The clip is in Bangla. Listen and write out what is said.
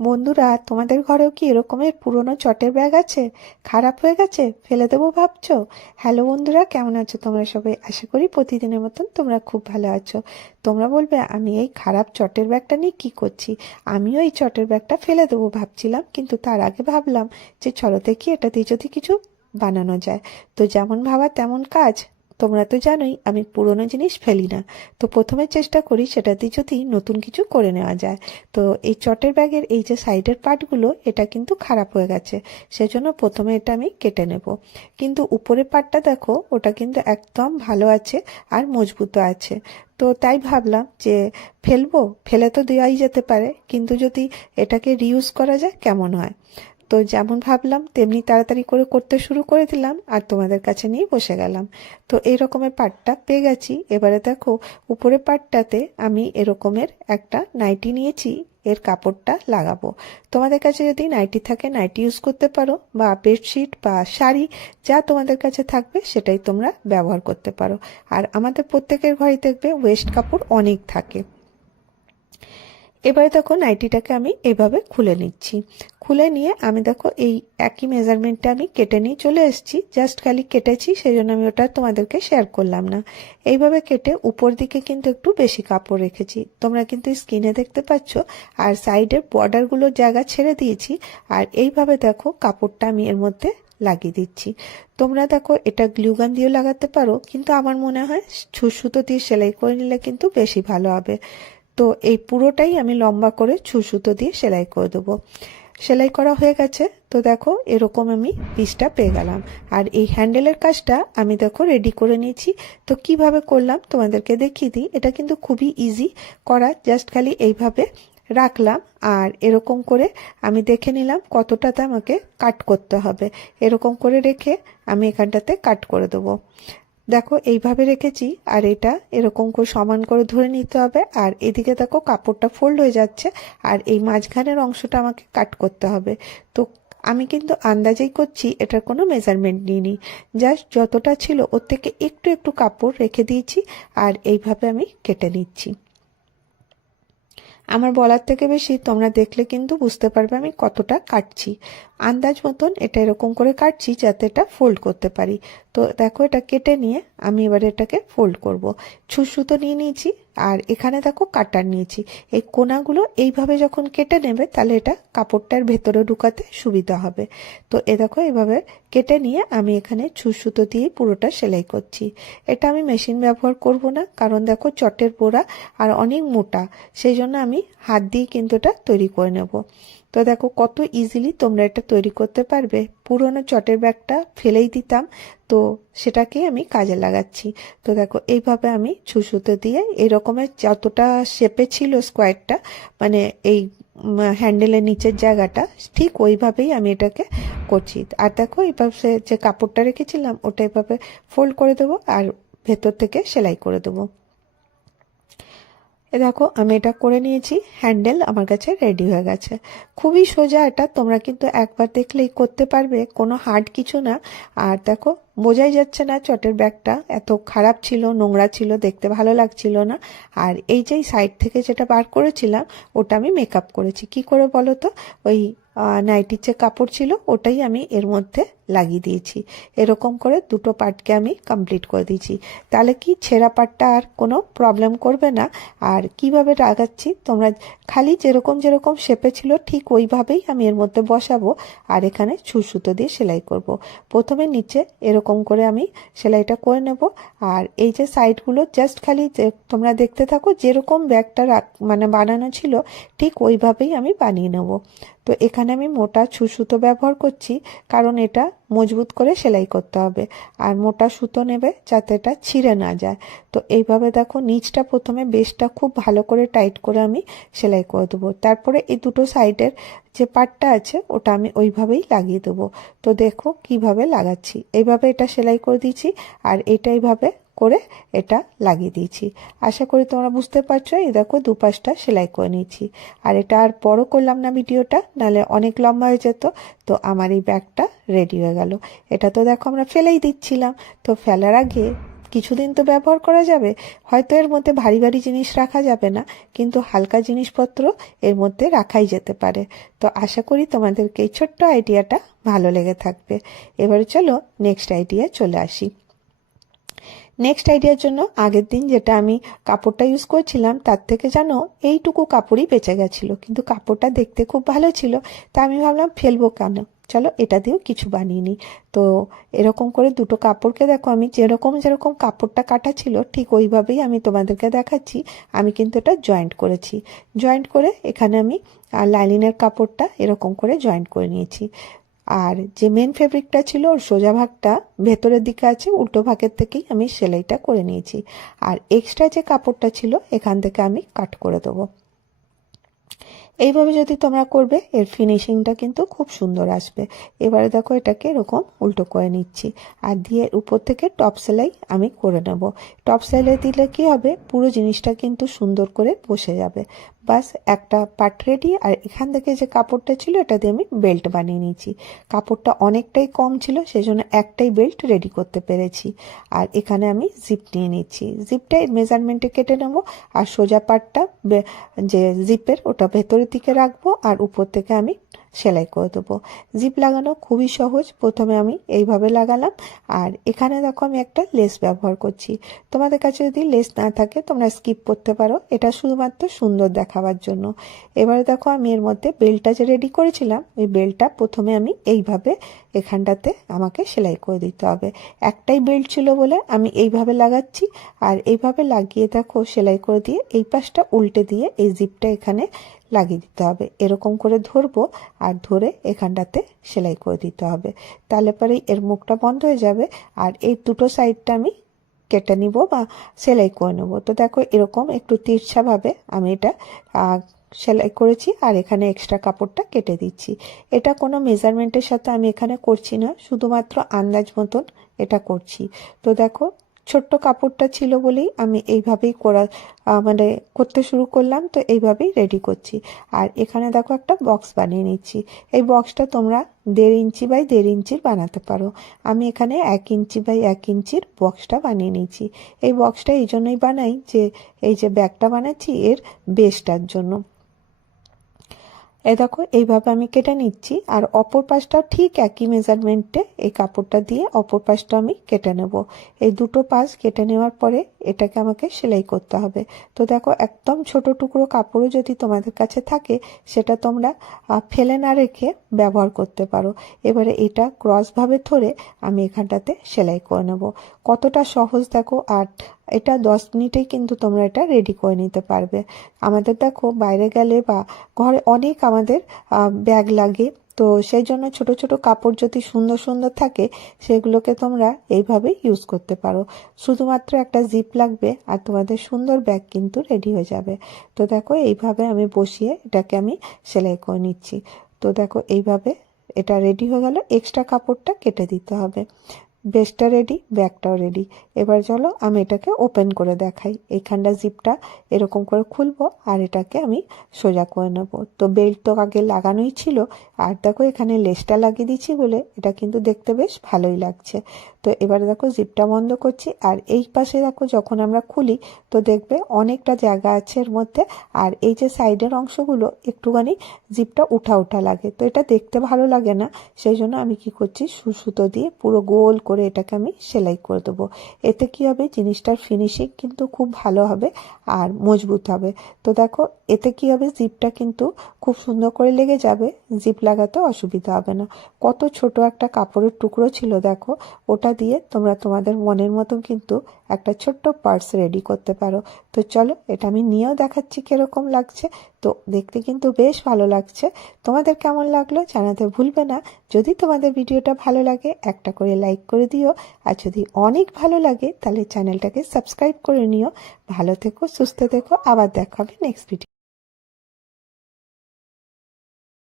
বন্ধুরা, তোমাদের ঘরেও কি এরকমের পুরনো চটের ব্যাগ আছে? খারাপ হয়ে গেছে? ফেলে দেবো ভাবছ? হ্যালো বন্ধুরা, কেমন আছো তোমরা সবাই? আশা করি প্রতিদিনের মতন তোমরা খুব ভালো আছো। তোমরা বলবে, আমি এই খারাপ চটের ব্যাগটা নিয়ে কি করছি? আমিও এই চটের ব্যাগটা ফেলে দেবো ভাবছিলাম, কিন্তু তার আগে ভাবলাম যে চলো দেখি দিয়ে যদি কিছু বানানো যায়। তো যেমন ভাবা তেমন কাজ। তোমরা তো জানোই, আমি পুরনো জিনিস ফেলি না। তো প্রথমে চেষ্টা করি সেটাতে যদি নতুন কিছু করে নেওয়া যায়। তো এই চটের ব্যাগের এই যে সাইডের পার্টগুলো, এটা কিন্তু খারাপ হয়ে গেছে। সেজন্য প্রথমে এটা আমি কেটে নেব। কিন্তু উপরের পার্টটা দেখো, ওটা কিন্তু একদম ভালো আছে আর মজবুত আছে। তো তাই ভাবলাম যে ফেলব, ফেলে তো দেওয়াই যেতে পারে, কিন্তু যদি এটাকে রিউজ করা যায় কেমন হয়? তো যেমন ভাবলাম, তেমনি তাড়াতাড়ি করে করতে শুরু করে দিলাম আর তোমাদের কাছে নিয়ে বসে গেলাম। তো এই রকমের পাটটা পেয়ে গেছি। এবারে দেখো উপরের পাটটাতে আমি এরকমের একটা নাইটি নিয়েছি, এর কাপড়টা লাগাবো। তোমাদের কাছে যদি নাইটি থাকে, নাইটি ইউজ করতে পারো বা বেডশিট বা শাড়ি, যা তোমাদের কাছে থাকবে সেটাই তোমরা ব্যবহার করতে পারো। আর আমাদের প্রত্যেকের ঘরে দেখবে, ওয়েস্ট কাপড় অনেক থাকে। এবারে দেখো নাইটিটাকে আমি এভাবে খুলে নিচ্ছি। খুলে নিয়ে আমি দেখো এই একই মেজারমেন্টটা আমি কেটে নিয়ে চলে এসেছি। জাস্ট খালি কেটেছি সেই জন্য আমি ওটা তোমাদেরকে শেয়ার করলাম না। এইভাবে কেটে উপর দিকে কিন্তু একটু বেশি কাপড় রেখেছি। তোমরা কিন্তু স্কিনে দেখতে পাচ্ছ, আর সাইডের বর্ডারগুলোর জায়গা ছেড়ে দিয়েছি, আর এইভাবে দেখো কাপড়টা আমি এর মধ্যে লাগিয়ে দিচ্ছি। তোমরা দেখো এটা গ্লুগান দিয়েও লাগাতে পারো, কিন্তু আমার মনে হয় সুতো দিয়ে সেলাই করে নিলে কিন্তু বেশি ভালো হবে। তো এই পুরোটাই আমি লম্বা করে ছু সুতো দিয়ে সেলাই করে দেবো। সেলাই করা হয়ে গেছে, তো দেখো এরকম আমি পিসটা পেয়ে গেলাম। আর এই হ্যান্ডেলের কাজটা আমি দেখো রেডি করে নিয়েছি। তো কীভাবে করলাম তোমাদেরকে দেখিয়ে দিই। এটা কিন্তু খুবই ইজি করা জাস্ট খালি এইভাবে রাখলাম। আর এরকম করে আমি দেখে নিলাম কতটাতে আমাকে কাট করতে হবে। এরকম করে রেখে আমি এখানটাতে কাট করে দেবো। দেখো, এইভাবে রেখেছি, আর এটা এরকম করে সমান করে ধরে নিতে হবে, আর এদিকে দেখো কাপড়টা ফোল্ড হয়ে যাচ্ছে, আর এই মাঝখানের অংশটা আমাকে কাট করতে হবে। তো আমি কিন্তু আন্দাজেই করছি, এটার কোনো মেজারমেন্ট নিইনি। জাস্ট যতটা ছিল, ওর থেকে একটু একটু কাপড় রেখে দিয়েছি, আর এইভাবে আমি কেটে নিচ্ছি। আমার বলার থেকে বেশি, তোমরা দেখলে কিন্তু বুঝতে পারবে আমি কতটা কাটছি। আন্দাজ মতন এটা এরকম করে কাটছি, যাতে এটা ফোল্ড করতে পারি। তো দেখো, এটা কেটে নিয়ে আমি এবার এটাকে ফোল্ড করব। ছু সুতো নিয়ে নিয়েছি, আর এখানে দেখো কাটার নিয়েছি। এই কোনাগুলো এইভাবে যখন কেটে নেবে, তাহলে এটা কাপড়টার ভেতরে ঢুকাতে সুবিধা হবে। তো এ দেখো এভাবে কেটে নিয়ে আমি এখানে ছু সুতো দিয়ে পুরোটা সেলাই করছি। এটা আমি মেশিন ব্যবহার করব না, কারণ দেখো চটের পোড়া আর অনেক মোটা। সেই জন্য আমি হাত দিয়ে কিন্তু এটা তৈরি করে নেব। তো দেখো কত ইজিলি তোমরা এটা তৈরি করতে পারবে। পুরনো চটের ব্যাগটা ফেলেই দিতাম, তো সেটাকেই আমি কাজে লাগাচ্ছি। তো দেখো এইভাবে আমি ছুসুতে দিয়ে এরকমের যতটা শেপে ছিল স্কোয়ারটা মানে এই হ্যান্ডেলের নিচের জায়গাটা, ঠিক ওইভাবেই আমি এটাকে করছি। আর দেখো এইভাবে যে কাপড়টা রেখেছিলাম, ওটা এভাবে ফোল্ড করে দেবো আর ভেতর থেকে সেলাই করে দেবো। এ দেখো, আমি এটা করে নিয়েছি, হ্যান্ডেল আমার কাছে রেডি হয়ে গেছে। খুবই সোজা এটা, তোমরা কিন্তু একবার দেখলেই করতে পারবে, কোনো হার্ড কিছু না। আর দেখো, বোঝাই যাচ্ছে না চটের ব্যাগটা, এত খারাপ ছিল, নোংরা ছিল, দেখতে ভালো লাগছিল না। আর এই যে সাইড থেকে যেটা বার করেছিলাম, ওটা আমি মেকআপ করেছি। কি করে বলো তো? ওই নাইটির যে কাপড় ছিল, ওটাই আমি এর মধ্যে লাগিয়ে দিয়েছি। এরকম করে দুটো পার্টকে আমি কমপ্লিট করে দিয়েছি। তাহলে কি ছেঁড়া পার্টটা আর কোনো প্রবলেম করবে না? আর কীভাবে লাগাচ্ছি তোমরা খালি যেরকম যেরকম শেপে ছিল, ঠিক ওইভাবেই আমি এর মধ্যে বসাবো আর এখানে সুতো দিয়ে সেলাই করব। প্রথমে নিচে এরকম করে আমি সেলাইটা করে নেব। আর এই যে সাইডগুলো জাস্ট খালি তোমরা দেখতে থাকো, যেরকম ব্যাগটা মানে বানানো ছিল, ঠিক ওইভাবেই আমি বানিয়ে নেব। তো এখানে আমি মোটা সুতো ব্যবহার করছি, কারণ এটা মজবুত করে সেলাই করতে হবে। আর মোটা সুতো নেবে যাতে এটা ছিঁড়ে না যায়। তো এইভাবে দেখো নিচটা প্রথমে বেশটা খুব ভালো করে টাইট করে আমি সেলাই করে দেবো। তারপরে এই দুটো সাইডের যে পাটটা আছে, ওটা আমি ওইভাবেই লাগিয়ে দেবো। তো দেখো কীভাবে লাগাচ্ছি। এইভাবে এটা সেলাই করে দিয়েছি, আর এটা এইভাবে করে এটা লাগিয়ে দিয়েছি। আশা করি তোমরা বুঝতে পারছ। এই দেখো দুপাশটা সেলাই করে নিয়েছি। আর এটা আর বড় করলাম না ভিডিওটা নালে অনেক লম্বা হয়ে যেত। তো আমার এই ব্যাগটা রেডি হয়ে গেল। এটা তো দেখো আমরা ফেলেই দিচ্ছিলাম। তো ফেলার আগে কিছুদিন তো ব্যবহার করা যাবে। হয়তো এর মধ্যে ভারী ভারী জিনিস রাখা যাবে না, কিন্তু হালকা জিনিসপত্র এর মধ্যে রাখাই যেতে পারে। তো আশা করি তোমাদেরকে এই ছোট্ট আইডিয়াটা ভালো লেগে থাকবে। এবারে চলো নেক্সট আইডিয়া চলে আসি। নেক্সট আইডিয়ার জন্য আগের দিন যেটা আমি কাপড়টা ইউজ করছিলাম, তার থেকে জানো এইটুকু কাপড়ই বেঁচে গেছিল। কিন্তু কাপড়টা দেখতে খুব ভালো ছিল, তা আমি ভাবলাম ফেলব কেন? চলো এটা দিয়েও কিছু বানিয়ে নিই। তো এরকম করে দুটো কাপড়কে দেখো, আমি যেরকম যেরকম কাপড়টা কাটা ছিল, ঠিক ওইভাবেই আমি তোমাদেরকে দেখাচ্ছি। আমি কিন্তু এটা জয়েন্ট করেছি। জয়েন্ট করে এখানে আমি লাইলিনের কাপড়টা এরকম করে জয়েন্ট করে নিয়েছি। আর যে মেন ফেব্রিকটা ছিল, ওর সোজা ভাগটা ভেতরের দিকে আছে, উল্টো ভাগের থেকেই আমি সেলাইটা করে নিয়েছি। আর এক্সট্রা যে কাপড়টা ছিল, এখান থেকে আমি কাট করে দেবো। এইভাবে যদি তোমরা করবে, এর ফিনিশিংটা কিন্তু খুব সুন্দর আসবে। এবারে দেখো এটাকে এরকম উল্টো করে নিচ্ছি। আর দিয়ে উপর থেকে টপ সেলাই আমি করে নেব। টপ সেলাই দিলে কি হবে? পুরো জিনিসটা কিন্তু সুন্দর করে বসে যাবে। বাস একটা পার্ট রেডি আর এখান থেকে যে কাপড়টা ছিল, এটা দিয়ে আমি বেল্ট বানিয়ে নিয়েছি। কাপড়টা অনেকটাই কম ছিল সেই জন্য একটাই বেল্ট রেডি করতে পেরেছি। আর এখানে আমি জিপ নিয়ে নিচ্ছি। জিপটা মেজারমেন্টে কেটে নেব। আর সোজা পার্টটা যে জিপের ওটা দিকে রাখব আর উপর থেকে আমি সেলাই করে দেবো। জিপ লাগানো খুবই সহজ। প্রথমে আমি এইভাবে লাগালাম। আর এখানে দেখো আমি একটা লেস ব্যবহার করছি। তোমাদের কাছে যদি লেস না থাকে তোমরা স্কিপ করতে পারো। এটা শুধুমাত্র সুন্দর দেখাবার জন্য। এবারে দেখো আমি এর মধ্যে বেল্টটা যে রেডি করেছিলাম, ওই বেল্টটা প্রথমে আমি এইভাবে এখানটাতে আমাকে সেলাই করে দিতে হবে। একটাই বেল্ট ছিল বলে আমি এইভাবে লাগাচ্ছি। আর এইভাবে লাগিয়ে দেখো সেলাই করে দিয়ে এই পাশটা উল্টে দিয়ে এই জিপটা এখানে লাগিয়ে দিতে হবে। এরকম করে ধরবো আর ধরে এখানটাতে সেলাই করে দিতে হবে। তাহলে পরে এর মুখটা বন্ধ হয়ে যাবে আর এই দুটো সাইডটা আমি কেটে নিব বা সেলাই করে নেব। তো দেখো এরকম একটু তিরছাভাবে আমি এটা সেলাই করেছি আর এখানে এক্সট্রা কাপড়টা কেটে দিচ্ছি। এটা কোনো মেজারমেন্টের সাথে আমি এখানে করছি না, শুধুমাত্র আন্দাজ মতন এটা করছি। তো দেখো ছোট্ট কাপড়টা ছিল বলেই আমি এইভাবেই করা মানে করতে শুরু করলাম, তো এইভাবেই রেডি করছি। আর এখানে দেখো একটা বক্স বানিয়ে নিচ্ছি। এই বক্সটা তোমরা দেড় ইঞ্চি বাই দেড় ইঞ্চির বানাতে পারো। আমি এখানে এক ইঞ্চি বাই এক ইঞ্চির বক্সটা বানিয়ে নিয়েছি এই বক্সটা এই জন্যই বানাই যে, এই যে ব্যাগটা বানাচ্ছি এর বেসটার জন্য। এ দেখো, এইভাবে আমি কেটে নিচ্ছি, আর অপর পাশটাও ঠিক একই মেজারমেন্টে এই কাপড়টা দিয়ে অপর পাশটা আমি কেটে নেব। এই দুটো পাশ কেটে নেওয়ার পরে এটাকে আমাকে সেলাই করতে হবে। তো দেখো, একদম ছোট টুকরো কাপড়ও যদি তোমাদের কাছে থাকে, সেটা তোমরা ফেলে না রেখে ব্যবহার করতে পারো। এবারে এটা ক্রসভাবে ধরে আমি এখানটাতে সেলাই করে নেব। কতটা সহজ দেখো আর এটা দশ মিনিটেই কিন্তু তোমরা এটা রেডি করে নিতে পারবে। আমাদের দেখো বাইরে গেলে বা ঘরে অনেক আমাদের ব্যাগ লাগে। তো সেই জন্য ছোট ছোট কাপড় যদি সুন্দর সুন্দর থাকে, সেগুলোকে তোমরা এইভাবে ইউজ করতে পারো। শুধুমাত্র একটা জিপ লাগবে আর তোমাদের সুন্দর ব্যাগ কিন্তু রেডি হয়ে যাবে। তো দেখো এইভাবে আমি বসিয়ে এটাকে আমি সেলাই করে নিচ্ছি। তো দেখো এইভাবে এটা রেডি হয়ে গেল। এক্সট্রা কাপড়টা কেটে দিতে হবে। বেসটা রেডি ব্যাগটাও রেডি এবার চলো আমি এটাকে ওপেন করে দেখাই। এইখানটা জিপটা এরকম করে খুলবো আর এটাকে আমি সোজা করে নেব। তো বেল্ট তো আগে লাগানোই ছিল আর দেখো এখানে লেসটা লাগিয়ে দিচ্ছি বলে এটা কিন্তু দেখতে বেশ ভালোই লাগছে। তো এবারে দেখো জিপটা বন্ধ করছি আর এই পাশে দেখো যখন আমরা খুলি তো দেখবে অনেকটা জায়গা আছে এর মধ্যে আর এই যে সাইডের অংশগুলো একটুখানি জিপটা উঠা উঠা লাগে। তো এটা দেখতে ভালো লাগে না। সেই জন্য আমি কি করছি, সুসুতো দিয়ে পুরো গোল করে এটাকে আমি সেলাই করে দেবো। এতে কি হবে? জিনিসটার ফিনিশিং কিন্তু খুব ভালো হবে আর মজবুত হবে। তো দেখো, এতে কি হবে? জিপটা কিন্তু খুব সুন্দর করে লেগে যাবে। জিপ লাগাতে অসুবিধা হবে না। কত ছোট একটা কাপড়ের টুকরো ছিল, দেখো, ওটা দিয়ে তোমরা তোমাদের মনের মতন কিন্তু একটা ছোট্ট পার্স রেডি করতে পারো। তো চলো, এটা আমি নিয়েও দেখাচ্ছি কীরকম লাগছে। তো দেখতে কিন্তু বেশ ভালো লাগছে। তোমাদের কেমন লাগল জানাতে ভুলবে না। যদি তোমাদের ভিডিওটা ভালো লাগে, একটা করে লাইক করে দিও। আর যদি অনেক ভালো লাগে, তাহলে চ্যানেলটাকে সাবস্ক্রাইব করে নিও। ভালো থেকো, সুস্থ থেকো। আবার দেখা হবে নেক্সট ভিডিও